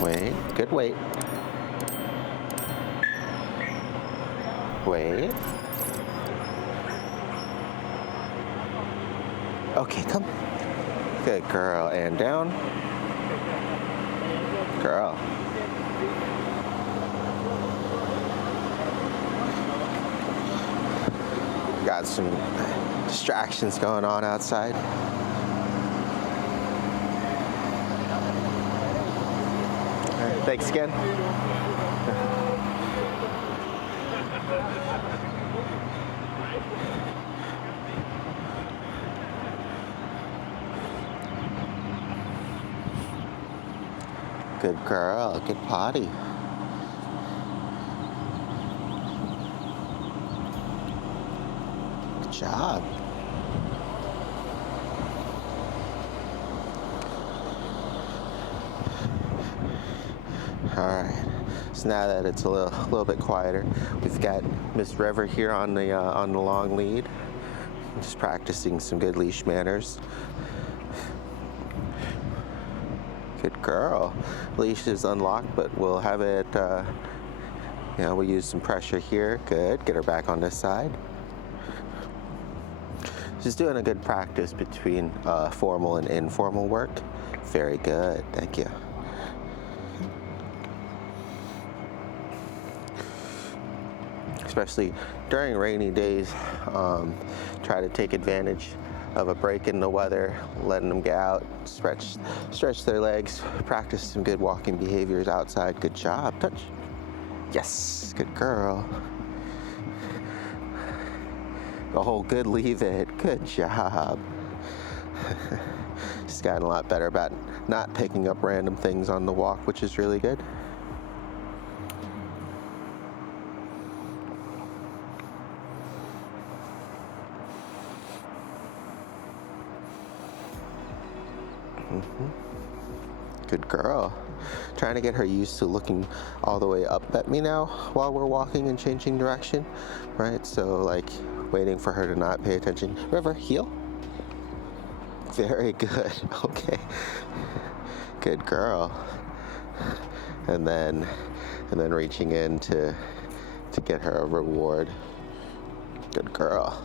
Wait, good wait. Wait. Okay, come. Good girl, and down. Girl. Got some distractions going on outside. All right, thanks again. Good girl, good potty. Good job. All right. So now that it's a little bit quieter, we've got Miss River here on the long lead, just practicing some good leash manners. Good girl. Leash is unlocked, but we'll have it. We'll use some pressure here. Good. Get her back on this side. She's doing a good practice between formal and informal work. Very good. Thank you. Especially during rainy days, try to take advantage of a break in the weather, letting them get out, stretch their legs, practice some good walking behaviors outside. Good job. Touch. Yes, good girl. Oh, good, leave it. Good job. She's gotten a lot better about not picking up random things on the walk, which is really good. Good girl. Trying to get her used to looking all the way up at me now while we're walking and changing direction, right? So like waiting for her to not pay attention. River, heel. Very good. Okay. Good girl. And then reaching in to get her a reward. Good girl.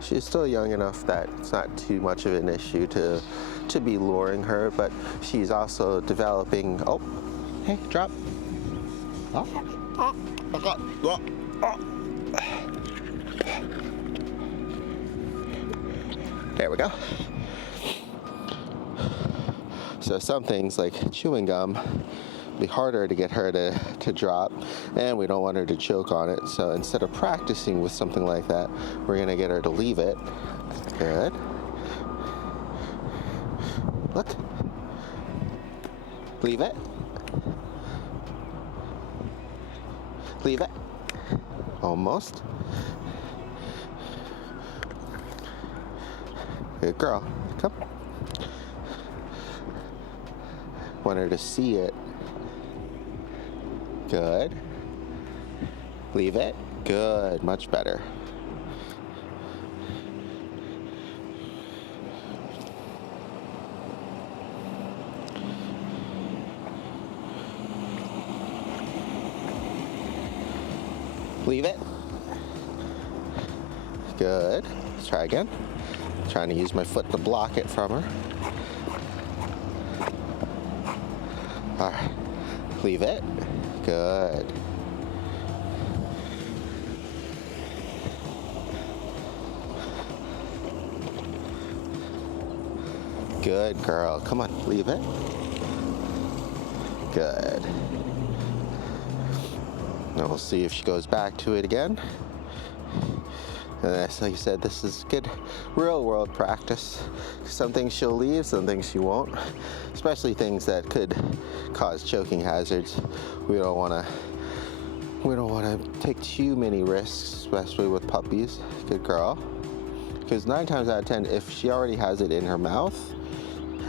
She's still young enough that it's not too much of an issue to be luring her, but she's also developing. Oh, hey, drop. Oh. There we go. So some things like chewing gum be harder to get her to drop, and we don't want her to choke on it. So instead of practicing with something like that, we're gonna get her to leave it. Good. Look. Leave it. Leave it. Almost. Good girl. Come. Want her to see it. Good. Leave it. Good. Much better. Leave it. Good. Let's try again. Trying to use my foot to block it from her. All right. Leave it. Good. Good girl. Come on, leave it. Good. Now we'll see if she goes back to it again. And as like you said, this is good real world practice. Some things she'll leave, some things she won't. Especially things that could cause choking hazards. We don't want to take too many risks, especially with puppies. Good girl. Because 9 times out of 10, if she already has it in her mouth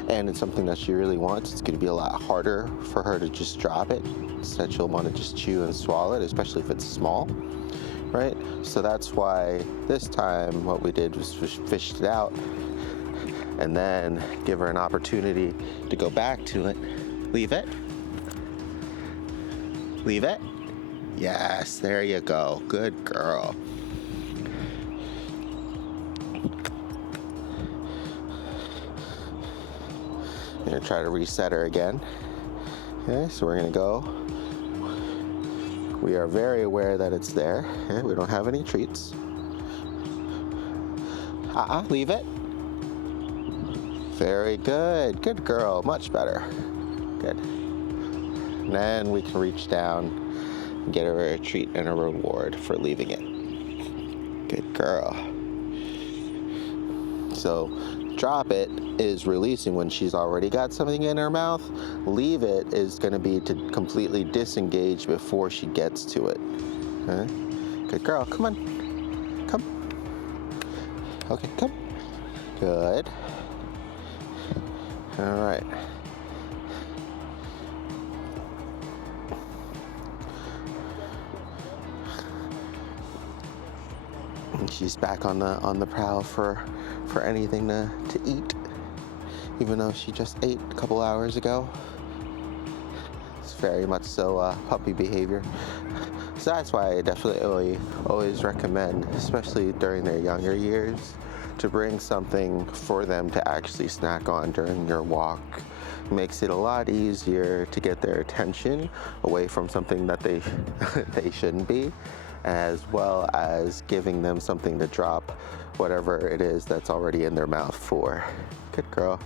and it's something that she really wants, it's going to be a lot harder for her to just drop it. Instead, she'll want to just chew and swallow it, especially if it's small, right? So that's why this time what we did was fished it out and then give her an opportunity to go back to it. Leave it. Leave it. Yes, there you go. Good girl. I'm gonna try to reset her again. Okay, so we're gonna go. We are very aware that it's there. Okay, we don't have any treats. Leave it. Very good. Good girl. Much better. Good. And then we can reach down and get her a treat and a reward for leaving it. Good girl. So drop it is releasing when she's already got something in her mouth. Leave it is going to be to completely disengage before she gets to it. Okay? Good girl. Come on. Come. Okay, come. Good. All right. And she's back on the prowl for anything to eat, even though she just ate a couple hours ago. It's very much so puppy behavior. So that's why I definitely always recommend, especially during their younger years, to bring something for them to actually snack on during your walk. It makes it a lot easier to get their attention away from something that they they shouldn't be, as well as giving them something to drop whatever it is that's already in their mouth for. Good girl.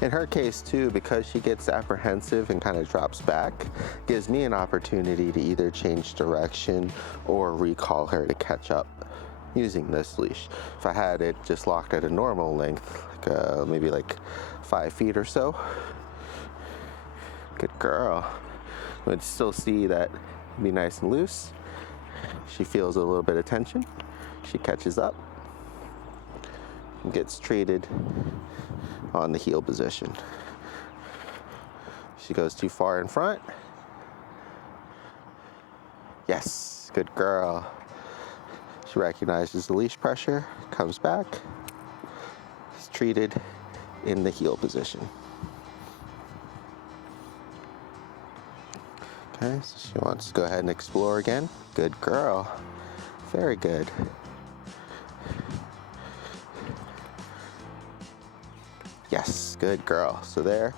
In her case too, because she gets apprehensive and kind of drops back, gives me an opportunity to either change direction or recall her to catch up using this leash. If I had it just locked at a normal length, like maybe like 5 feet or so. Good girl. You would still see that be nice and loose. She feels a little bit of tension. She catches up and gets treated on the heel position. She goes too far in front. Yes, good girl. She recognizes the leash pressure, comes back, is treated in the heel position. Okay, so she wants to go ahead and explore again. Good girl. Very good. Yes, good girl. So there,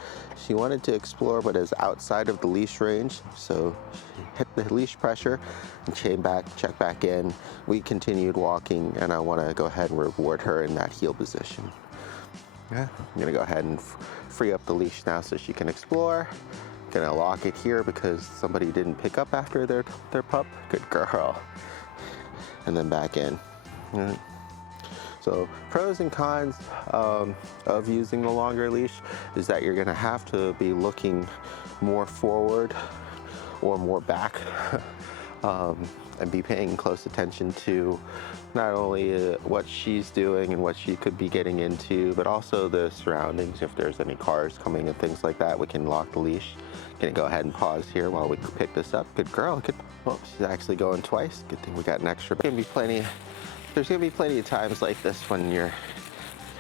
she wanted to explore, but is outside of the leash range. So she hit the leash pressure and check back in. We continued walking, and I want to go ahead and reward her in that heel position. Yeah, I'm gonna go ahead and free up the leash now so she can explore. Gonna lock it here because somebody didn't pick up after their pup. Good girl. And then back in. All right. So pros and cons of using the longer leash is that you're gonna have to be looking more forward or more back and be paying close attention to not only what she's doing and what she could be getting into, but also the surroundings. If there's any cars coming and things like that, we can lock the leash. Gonna go ahead and pause here while we pick this up. Good girl. Good. Oh, she's actually going twice. Good thing we got an extra. There's gonna be plenty of times like this when you're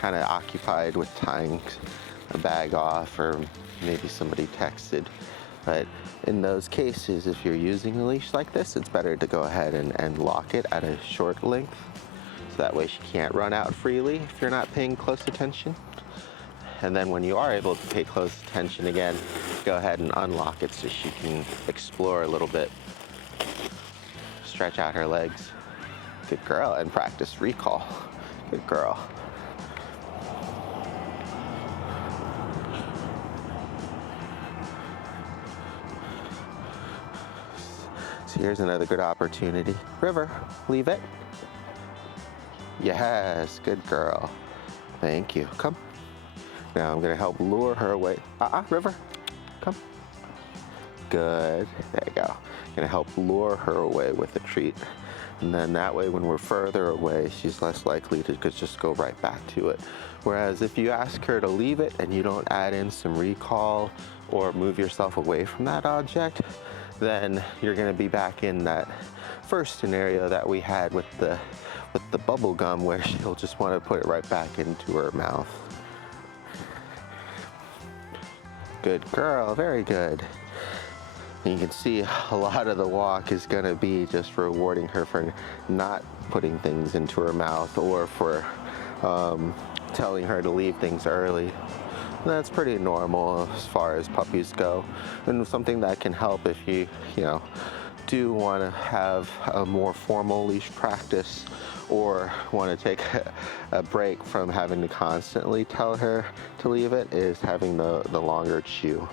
kind of occupied with tying a bag off, or maybe somebody texted. But in those cases, if you're using a leash like this, it's better to go ahead and lock it at a short length. So that way she can't run out freely if you're not paying close attention. And then when you are able to pay close attention again, go ahead and unlock it so she can explore a little bit. Stretch out her legs. Good girl. And practice recall. Good girl. So here's another good opportunity. River, leave it. Yes, good girl. Thank you. Come. Now I'm gonna help lure her away. River, come. Good, there you go. Gonna help lure her away with a treat. And then that way when we're further away, she's less likely to just go right back to it. Whereas if you ask her to leave it and you don't add in some recall or move yourself away from that object, then you're gonna be back in that first scenario that we had with the bubble gum, where she'll just wanna put it right back into her mouth. Good girl, very good. And you can see a lot of the walk is gonna be just rewarding her for not putting things into her mouth or for telling her to leave things early. That's pretty normal as far as puppies go, and something that can help if you do want to have a more formal leash practice or want to take a break from having to constantly tell her to leave it, is having the longer chew,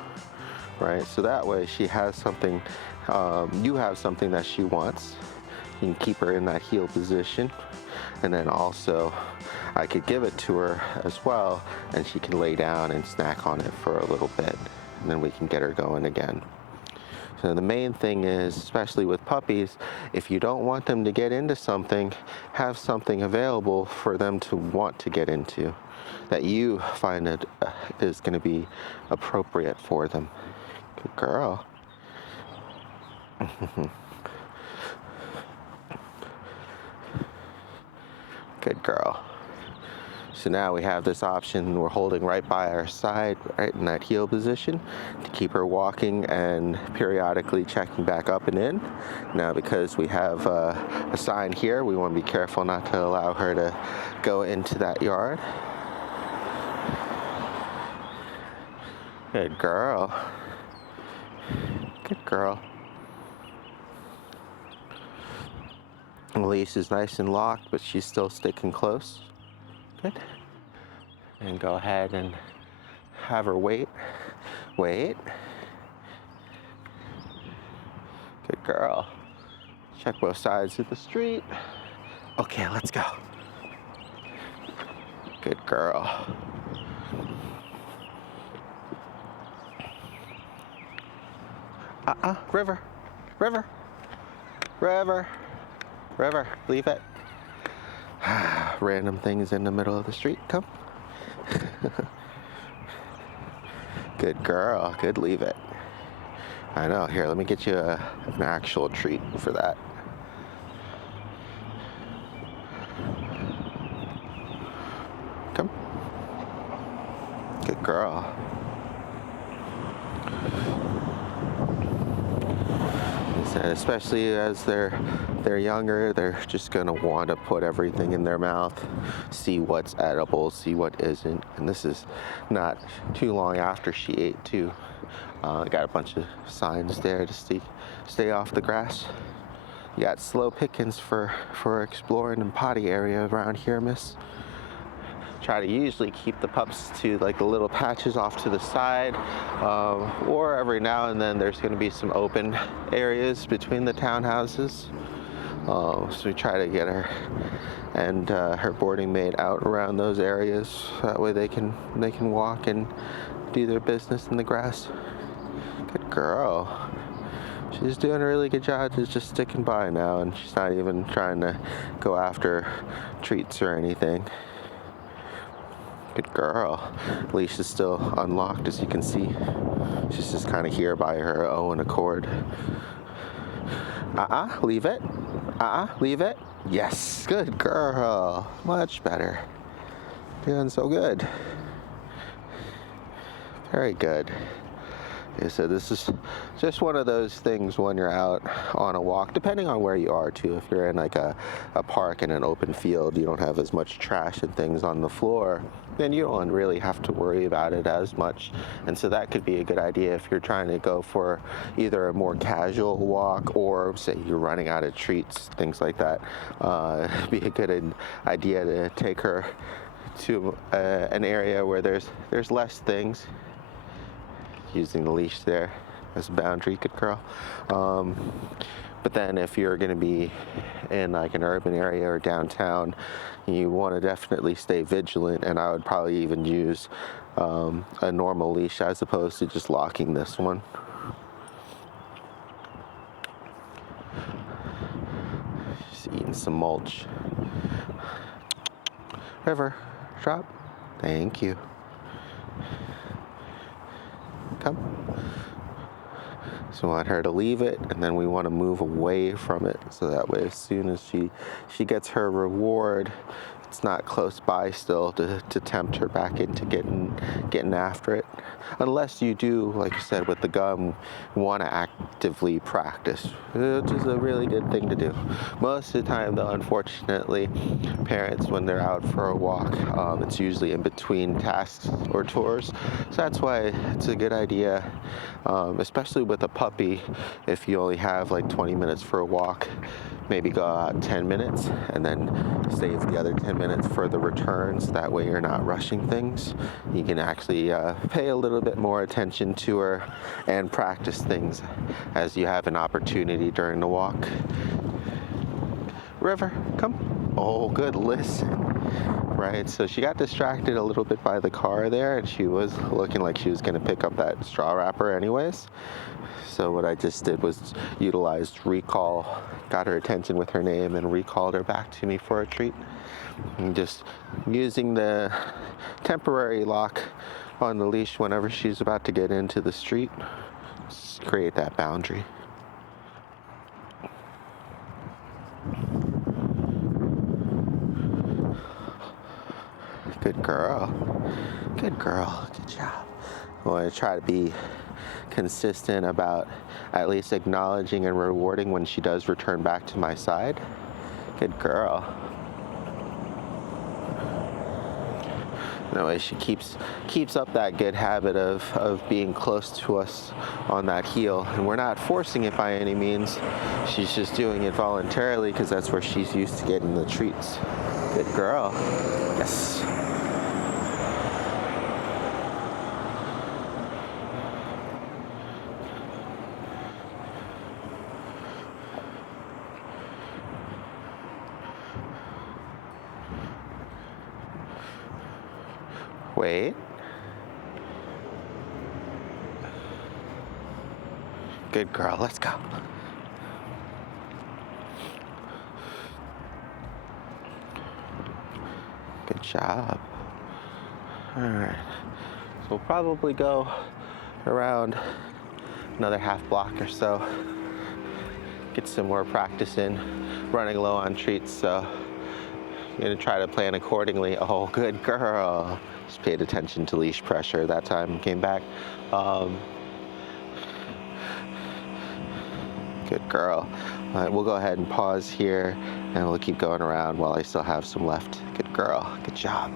right? So that way she has something, you have something that she wants. You can keep her in that heel position, and then also I could give it to her as well, and she can lay down and snack on it for a little bit, and then we can get her going again. So the main thing is, especially with puppies, if you don't want them to get into something, have something available for them to want to get into, that you find it is going to be appropriate for them. Good girl. Good girl. So now we have this option, we're holding right by our side, right in that heel position, to keep her walking and periodically checking back up and in. Now because we have a sign here, we want to be careful not to allow her to go into that yard. Good girl. Good girl. The leash is nice and locked, but she's still sticking close. Good. And go ahead and have her wait. Wait. Good girl. Check both sides of the street. Okay, let's go. Good girl. River. River. River. River. Leave it. Random things in the middle of the street. Come. Good girl. Good, leave it. I know. Here, let me get you an actual treat for that. Come. Good girl. Especially as they're younger, they're just gonna want to put everything in their mouth, see what's edible, see what isn't. And this is not too long after she ate too. Got a bunch of signs there to stay off the grass. You got slow pickings for exploring and potty area around here, miss. Try to usually keep the pups to like the little patches off to the side, or every now and then there's going to be some open areas between the townhouses. So we try to get her and her boarding mate out around those areas. That way they can walk and do their business in the grass. Good girl. She's doing a really good job. She's just sticking by now, and she's not even trying to go after treats or anything. Good girl. Leash is still unlocked, as you can see. She's just kind of here by her own accord. Leave it. Leave it. Yes, good girl. Much better. Doing so good. Very good. So this is just one of those things when you're out on a walk, depending on where you are too. If you're in like a park in an open field, you don't have as much trash and things on the floor, then you don't really have to worry about it as much. And so that could be a good idea if you're trying to go for either a more casual walk, or say you're running out of treats, things like that. It'd be a good idea to take her to an area where there's less things. Using the leash there as a boundary, good girl. But then if you're going to be in like an urban area or downtown, you want to definitely stay vigilant, and I would probably even use a normal leash as opposed to just locking this one. Just eating some mulch. River, drop. Thank you. Come. So we want her to leave it, and then we want to move away from it, so that way as soon as she gets her reward, it's not close by still to tempt her back into getting after it. Unless you do, like you said, with the gum, want to actively practice, which is a really good thing to do. Most of the time, though, unfortunately, parents, when they're out for a walk, it's usually in between tasks or chores. So that's why it's a good idea, especially with a puppy, if you only have like 20 minutes for a walk, maybe go out 10 minutes and then save the other 10 minutes for the returns. That way you're not rushing things. You can actually pay a little bit more attention to her and practice things as you have an opportunity during the walk. River, come. Oh, good, listen. Right, so she got distracted a little bit by the car there, and she was looking like she was going to pick up that straw wrapper anyways. So what I just did was utilized recall, got her attention with her name, and recalled her back to me for a treat. And just using the temporary lock on the leash whenever she's about to get into the street, just create that boundary. Good girl. Good girl. Good job. I want to try to be consistent about at least acknowledging and rewarding when she does return back to my side. Good girl. That way she keeps up that good habit of being close to us on that heel. And we're not forcing it by any means. She's just doing it voluntarily because that's where she's used to getting the treats. Good girl. Yes. Wait. Good girl, let's go. Good job. All right, so we'll probably go around another half block or so. Get some more practice in. Running low on treats, so I'm gonna try to plan accordingly. Oh, good girl. Just paid attention to leash pressure that time, came back. Good girl. All right, we'll go ahead and pause here and we'll keep going around while I still have some left. Good girl, good job.